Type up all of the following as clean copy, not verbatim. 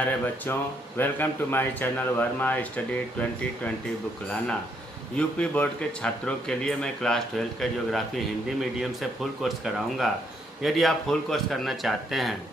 प्यारे बच्चों, welcome to my channel Verma study 2020 बुकलाना। यूपी बोर्ड के छात्रों के लिए मैं क्लास 12 का ज्योग्राफी हिंदी मीडियम से फुल कोर्स कराऊंगा। यदि आप फुल कोर्स करना चाहते हैं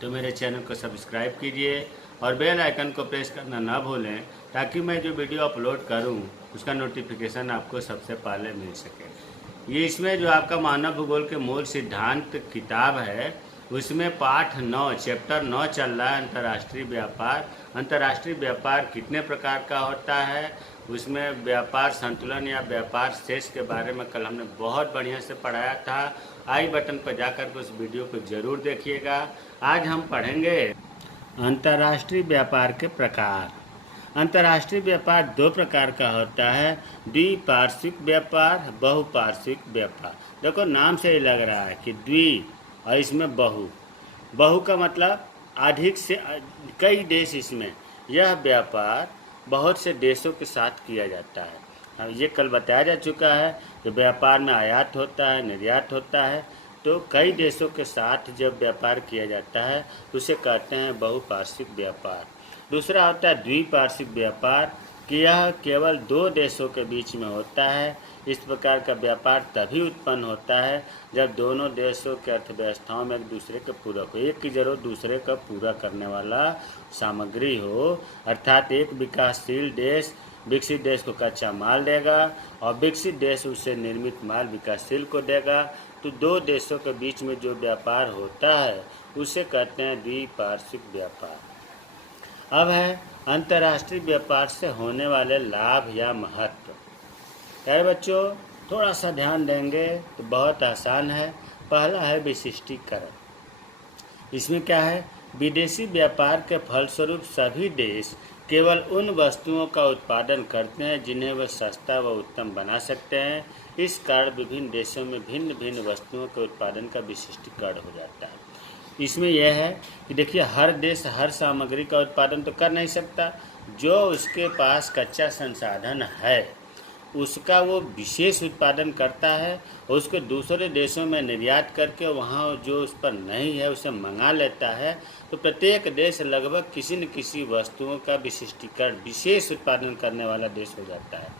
तो मेरे चैनल को सब्सक्राइब कीजिए और बेल आइकन को प्रेस करना ना भूलें, ताकि मैं जो वीडियो अपलोड करूं उसका नोटिफिकेशन आपको सबसे पहले मिल सके। ये इसमें जो आपका मानव भूगोल के मूल सिद्धांत किताब है, उसमें पाठ 9 चैप्टर 9 चल रहा है, अंतर्राष्ट्रीय व्यापार। अंतर्राष्ट्रीय व्यापार कितने प्रकार का होता है, उसमें व्यापार संतुलन या व्यापार शेष के बारे में कल हमने बहुत बढ़िया से पढ़ाया था। आई बटन पर जाकर के उस वीडियो को ज़रूर देखिएगा। आज हम पढ़ेंगे अंतर्राष्ट्रीय व्यापार के प्रकार। अंतर्राष्ट्रीय व्यापार दो प्रकार का होता है, द्विपार्श्विक व्यापार, बहुपार्श्विक व्यापार। देखो नाम से ही लग रहा है कि द्वि और इसमें बहु। बहु का मतलब अधिक से कई देश, इसमें यह व्यापार बहुत से देशों के साथ किया जाता है। ये कल बताया जा चुका है कि व्यापार में आयात होता है, निर्यात होता है, तो कई देशों के साथ जब व्यापार किया जाता है तो उसे कहते हैं बहुपार्श्विक व्यापार। दूसरा होता है द्विपार्श्विक व्यापार, कि यह केवल दो देशों के बीच में होता है। इस प्रकार का व्यापार तभी उत्पन्न होता है जब दोनों देशों के अर्थव्यवस्थाओं में एक दूसरे के पूरक हो, एक की जरूरत दूसरे का पूरा करने वाला सामग्री हो। अर्थात एक विकासशील देश विकसित देश को कच्चा माल देगा और विकसित देश उससे निर्मित माल विकासशील को देगा। तो दो देशों के बीच में जो व्यापार होता है उसे कहते हैं द्विपार्श्विक व्यापार। अब है अंतर्राष्ट्रीय व्यापार से होने वाले लाभ या महत्व। यार बच्चों, थोड़ा सा ध्यान देंगे तो बहुत आसान है। पहला है विशिष्टीकरण। इसमें क्या है, विदेशी व्यापार के फलस्वरूप सभी देश केवल उन वस्तुओं का उत्पादन करते हैं जिन्हें वे सस्ता व उत्तम बना सकते हैं। इस कारण विभिन्न देशों में भिन्न भिन्न वस्तुओं के उत्पादन का विशिष्टीकरण हो जाता है। इसमें यह है कि देखिए, हर देश हर सामग्री का उत्पादन तो कर नहीं सकता। जो उसके पास कच्चा संसाधन है उसका वो विशेष उत्पादन करता है और उसको दूसरे देशों में निर्यात करके वहाँ जो उस पर नहीं है उसे मंगा लेता है। तो प्रत्येक देश लगभग किसी न किसी वस्तुओं का विशिष्टीकरण विशेष उत्पादन करने वाला देश हो जाता है।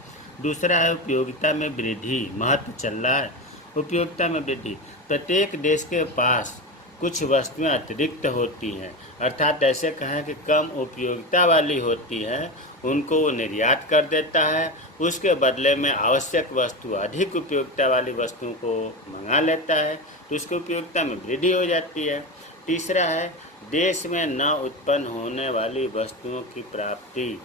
दूसरा है उपयोगिता में वृद्धि। महत्व चल रहा है उपयोगिता में वृद्धि। प्रत्येक देश के पास कुछ वस्तुएं अतिरिक्त होती हैं, अर्थात ऐसे कहें कि कम उपयोगिता वाली होती हैं, उनको वो निर्यात कर देता है। उसके बदले में आवश्यक वस्तु अधिक उपयोगिता वाली वस्तुओं को मंगा लेता है, तो उसकी उपयोगिता में वृद्धि हो जाती है। तीसरा है देश में न उत्पन्न होने वाली वस्तुओं की प्राप्ति।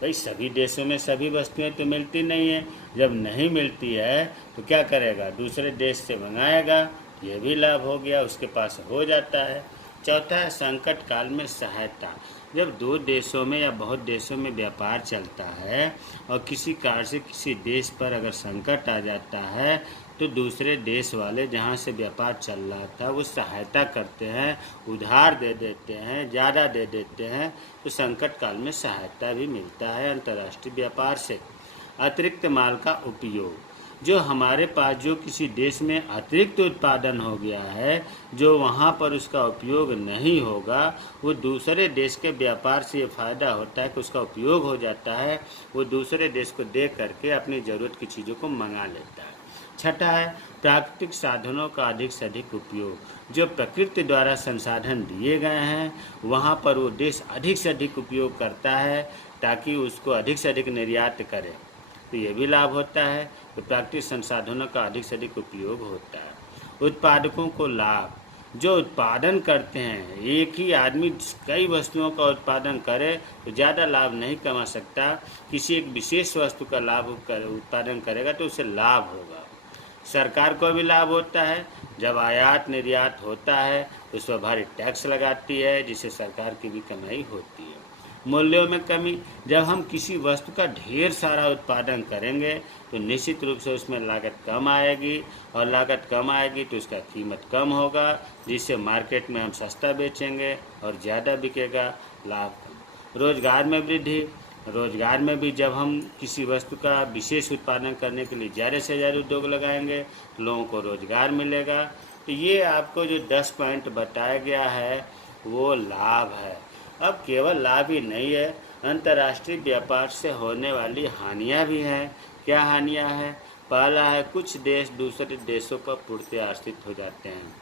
भाई सभी देशों में सभी वस्तुएं तो मिलती नहीं है, जब नहीं मिलती है तो क्या करेगा, दूसरे देश से मंगाएगा। यह भी लाभ हो गया, उसके पास हो जाता है। चौथा है संकट काल में सहायता। जब दो देशों में या बहुत देशों में व्यापार चलता है और किसी कारण से किसी देश पर अगर संकट आ जाता है तो दूसरे देश वाले जहाँ से व्यापार चल रहा था वो सहायता करते हैं, उधार दे देते हैं, ज़्यादा दे देते हैं। तो संकट काल में सहायता भी मिलता है अंतर्राष्ट्रीय व्यापार से। अतिरिक्त माल का उपयोग, जो हमारे पास जो किसी देश में अतिरिक्त उत्पादन हो गया है, जो वहाँ पर उसका उपयोग नहीं होगा, वो दूसरे देश के व्यापार से ये फ़ायदा होता है कि उसका उपयोग हो जाता है, वो दूसरे देश को दे करके अपनी ज़रूरत की चीज़ों को मंगा लेता है। छठा है प्राकृतिक साधनों का अधिक से अधिक उपयोग। जो प्रकृति द्वारा संसाधन दिए गए हैं वहाँ पर वो देश अधिक से अधिक उपयोग करता है ताकि उसको अधिक से अधिक निर्यात करे, तो ये भी लाभ होता है कि प्राकृतिक संसाधनों का अधिक से अधिक उपयोग होता है। उत्पादकों को लाभ, जो उत्पादन करते हैं, एक ही आदमी कई वस्तुओं का उत्पादन करे तो ज़्यादा लाभ नहीं कमा सकता, किसी एक विशेष वस्तु का लाभ उत्पादन करेगा तो उसे लाभ होगा। सरकार को भी लाभ होता है, जब आयात निर्यात होता है तो उस पर भारी टैक्स लगाती है, जिससे सरकार की भी कमाई होती है। मूल्यों में कमी, जब हम किसी वस्तु का ढेर सारा उत्पादन करेंगे तो निश्चित रूप से उसमें लागत कम आएगी और लागत कम आएगी तो उसका कीमत कम होगा, जिससे मार्केट में हम सस्ता बेचेंगे और ज़्यादा बिकेगा, लाभ कम। रोजगार में वृद्धि, रोजगार में भी जब हम किसी वस्तु का विशेष उत्पादन करने के लिए ज़्यादा से ज़्यादा उद्योग लगाएंगे तो लोगों को रोजगार मिलेगा। तो ये आपको जो 10 पॉइंट बताया गया है वो लाभ है। अब केवल लाभ ही नहीं है, अंतर्राष्ट्रीय व्यापार से होने वाली हानियाँ भी हैं। क्या हानियाँ हैं? पहला है, कुछ देश दूसरे देशों पर पूर्ति आश्रित हो जाते हैं।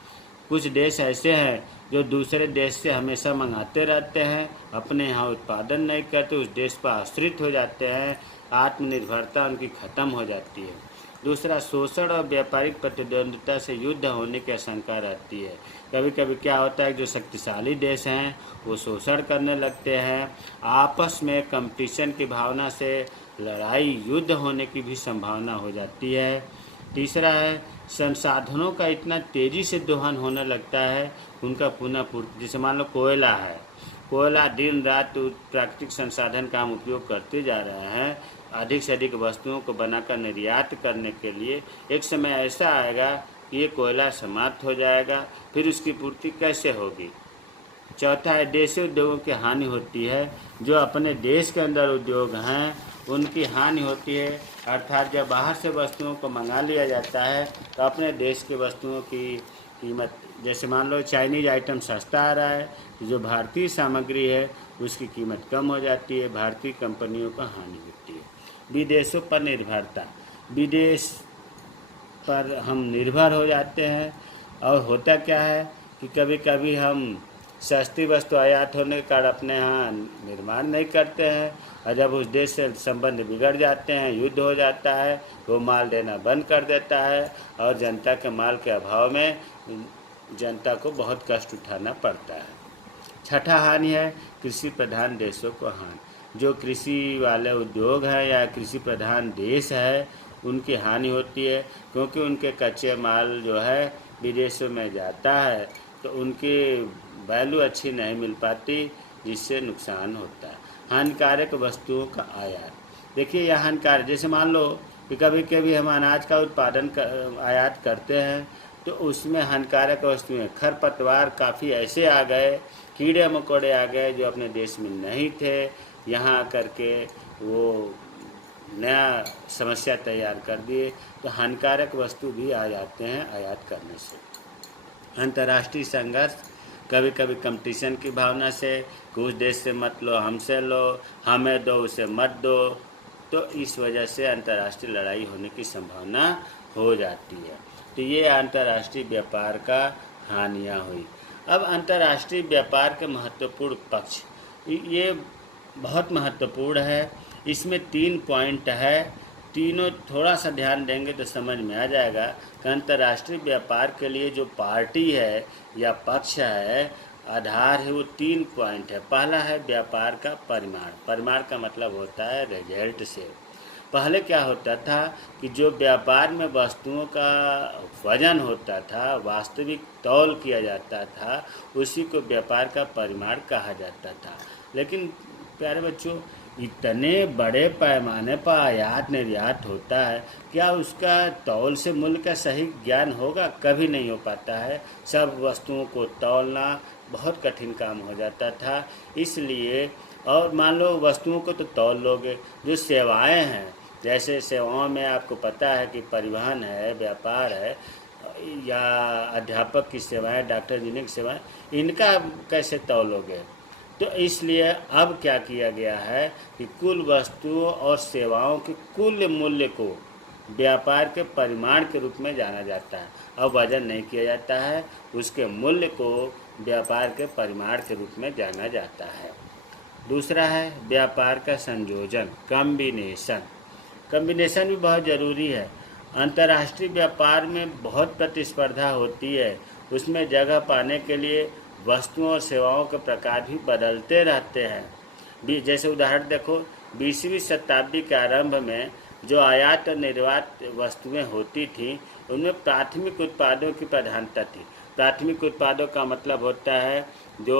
कुछ देश ऐसे हैं जो दूसरे देश से हमेशा मंगाते रहते हैं, अपने यहाँ उत्पादन नहीं करते, उस देश पर आश्रित हो जाते हैं, आत्मनिर्भरता उनकी ख़त्म हो जाती है। दूसरा, शोषण और व्यापारिक प्रतिद्वंद्विता से युद्ध होने की आशंका रहती है। कभी कभी क्या होता है, जो शक्तिशाली देश हैं वो शोषण करने लगते हैं, आपस में कंपटीशन की भावना से लड़ाई युद्ध होने की भी संभावना हो जाती है। तीसरा है, संसाधनों का इतना तेज़ी से दोहन होने लगता है, उनका पुनः पूर्ति। जैसे मान लो कोयला है, कोयला दिन रात प्राकृतिक संसाधन का हम उपयोग करते जा रहे हैं, अधिक से अधिक वस्तुओं को बनाकर निर्यात करने के लिए एक समय ऐसा आएगा कि ये कोयला समाप्त हो जाएगा, फिर उसकी पूर्ति कैसे होगी। चौथा है, देशी उद्योगों की हानि होती है। जो अपने देश के अंदर उद्योग हैं उनकी हानि होती है, अर्थात जब बाहर से वस्तुओं को मंगा लिया जाता है तो अपने देश की वस्तुओं की कीमत, जैसे मान लो चाइनीज आइटम सस्ता आ रहा है तो जो भारतीय सामग्री है उसकी कीमत कम हो जाती है, भारतीय कंपनियों को हानि होती है। विदेशों पर निर्भरता, विदेश पर हम निर्भर हो जाते हैं, और होता क्या है कि कभी कभी हम सस्ती वस्तु आयात होने के कारण अपने यहाँ निर्माण नहीं करते हैं, और जब उस देश से संबंध बिगड़ जाते हैं, युद्ध हो जाता है, वो माल देना बंद कर देता है, और जनता के माल के अभाव में जनता को बहुत कष्ट उठाना पड़ता है। छठा हानि है, कृषि प्रधान देशों को हानि। जो कृषि वाले उद्योग हैं या कृषि प्रधान देश है उनकी हानि होती है, क्योंकि उनके कच्चे माल जो है विदेशों में जाता है तो उनकी वैल्यू अच्छी नहीं मिल पाती, जिससे नुकसान होता है। हानिकारक वस्तुओं का आयात, देखिए यह हानिकारक, जैसे मान लो कि कभी कभी हम अनाज का उत्पादन आयात करते हैं तो उसमें हानिकारक वस्तुएं, खरपतवार काफ़ी ऐसे आ गए, कीड़े मकोड़े आ गए जो अपने देश में नहीं थे, यहाँ आकर के वो नया समस्या तैयार कर दिए। तो हानिकारक वस्तु भी आ जाते हैं आयात करने से। अंतर्राष्ट्रीय संघर्ष, कभी कभी कंपटीशन की भावना से कुछ देश से मत लो, हमसे लो, हमें दो उसे मत दो, तो इस वजह से अंतर्राष्ट्रीय लड़ाई होने की संभावना हो जाती है। तो ये अंतर्राष्ट्रीय व्यापार का हानियाँ हुई। अब अंतर्राष्ट्रीय व्यापार के महत्वपूर्ण पक्ष, ये बहुत महत्वपूर्ण है। इसमें 3 पॉइंट है, तीनों थोड़ा सा ध्यान देंगे तो समझ में आ जाएगा कि अंतर्राष्ट्रीय व्यापार के लिए जो पार्टी है या पक्ष है, आधार है, वो 3 पॉइंट है। पहला है व्यापार का परिमाण। परिमाण का मतलब होता है रिजल्ट से। पहले क्या होता था कि जो व्यापार में वस्तुओं का वजन होता था, वास्तविक तौल किया जाता था, उसी को व्यापार का परिमाण कहा जाता था। लेकिन प्यारे बच्चों, इतने बड़े पैमाने पर आयात निर्यात होता है, क्या उसका तौल से मूल्य का सही ज्ञान होगा? कभी नहीं हो पाता है। सब वस्तुओं को तौलना बहुत कठिन काम हो जाता था। इसलिए, और मान लो वस्तुओं को तो तौल लोगे, जो सेवाएं हैं, जैसे सेवाओं में आपको पता है कि परिवहन है, व्यापार है, या अध्यापक की सेवाएं, डॉक्टर इंजीनियर की सेवाएं, इनका कैसे तौलोगे? तो इसलिए अब क्या किया गया है कि कुल वस्तुओं और सेवाओं के कुल मूल्य को व्यापार के परिमाण के रूप में जाना जाता है। अब वजन नहीं किया जाता है, उसके मूल्य को व्यापार के परिमाण के रूप में जाना जाता है। दूसरा है व्यापार का संयोजन, कॉम्बिनेशन। कॉम्बिनेशन भी बहुत ज़रूरी है। अंतर्राष्ट्रीय व्यापार में बहुत प्रतिस्पर्धा होती है, उसमें जगह पाने के लिए वस्तुओं और सेवाओं के प्रकार भी बदलते रहते हैं। जैसे उदाहरण देखो, 20वीं शताब्दी के आरंभ में जो आयात और निर्यात वस्तुएं होती थीं, उनमें प्राथमिक उत्पादों की प्रधानता थी। प्राथमिक उत्पादों का मतलब होता है जो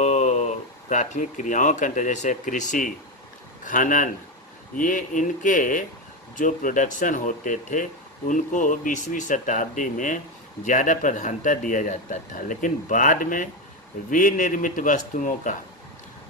प्राथमिक क्रियाओं के अंतर, जैसे कृषि, खनन, ये इनके जो प्रोडक्शन होते थे उनको 20वीं शताब्दी में ज़्यादा प्रधानता दिया जाता था। लेकिन बाद में विनिर्मित वस्तुओं का,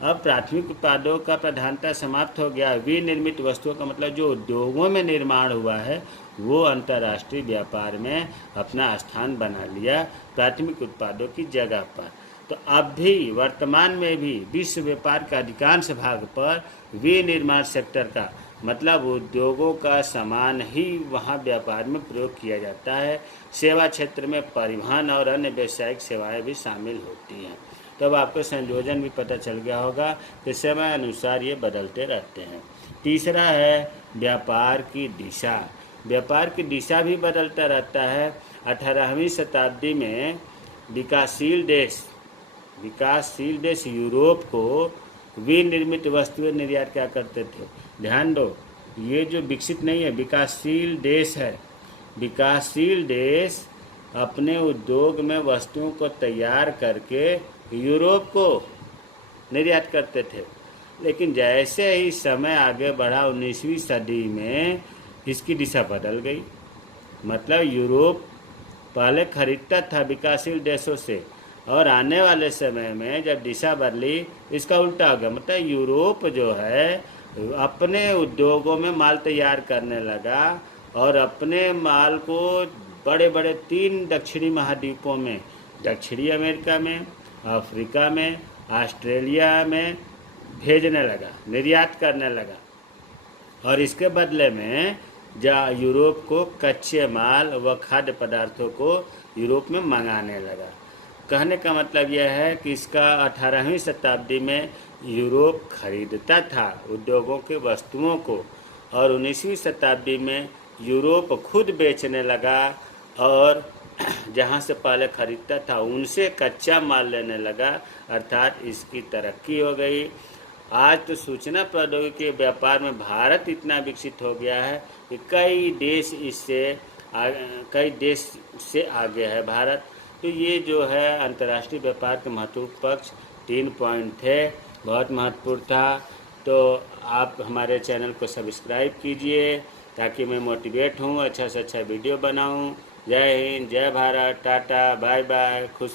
अब प्राथमिक उत्पादों का प्रधानता समाप्त हो गया। विनिर्मित वस्तुओं का मतलब जो उद्योगों में निर्माण हुआ है वो अंतर्राष्ट्रीय व्यापार में अपना स्थान बना लिया प्राथमिक उत्पादों की जगह पर। तो अब भी वर्तमान में भी विश्व व्यापार का अधिकांश भाग पर विनिर्माण सेक्टर का मतलब उद्योगों का सामान ही वहाँ व्यापार में प्रयोग किया जाता है। सेवा क्षेत्र में परिवहन और अन्य व्यावसायिक सेवाएं भी शामिल होती हैं। तो अब आपको संयोजन भी पता चल गया होगा कि समय अनुसार ये बदलते रहते हैं। तीसरा है व्यापार की दिशा। व्यापार की दिशा भी बदलता रहता है। 18वीं शताब्दी में विकासशील देश यूरोप को विनिर्मित वस्तुएं निर्यात क्या करते थे। ध्यान दो, ये जो विकसित नहीं है, विकासशील देश है। विकासशील देश अपने उद्योग में वस्तुओं को तैयार करके यूरोप को निर्यात करते थे। लेकिन जैसे ही समय आगे बढ़ा 19वीं सदी में इसकी दिशा बदल गई। मतलब यूरोप पहले खरीदता था विकासशील देशों से, और आने वाले समय में जब दिशा बदली इसका उल्टा हो गया। मतलब यूरोप जो है अपने उद्योगों में माल तैयार करने लगा और अपने माल को बड़े बड़े 3 दक्षिणी महाद्वीपों में, दक्षिणी अमेरिका में, अफ्रीका में, ऑस्ट्रेलिया में भेजने लगा, निर्यात करने लगा। और इसके बदले में यूरोप को कच्चे माल व खाद्य पदार्थों को यूरोप में मंगाने लगा। कहने का मतलब यह है कि इसका 18वीं शताब्दी में यूरोप खरीदता था उद्योगों के वस्तुओं को, और 19वीं शताब्दी में यूरोप खुद बेचने लगा और जहाँ से पहले खरीदता था उनसे कच्चा माल लेने लगा। अर्थात इसकी तरक्की हो गई। आज तो सूचना प्रौद्योगिकी के व्यापार में भारत इतना विकसित हो गया है कि कई देश से आगे है भारत। तो ये जो है अंतर्राष्ट्रीय व्यापार के महत्वपूर्ण पक्ष 3 पॉइंट थे, बहुत महत्वपूर्ण था। तो आप हमारे चैनल को सब्सक्राइब कीजिए ताकि मैं मोटिवेट हूँ, अच्छा से अच्छा वीडियो बनाऊँ। जय हिंद, जय भारत, टाटा, बाय बाय, खुश।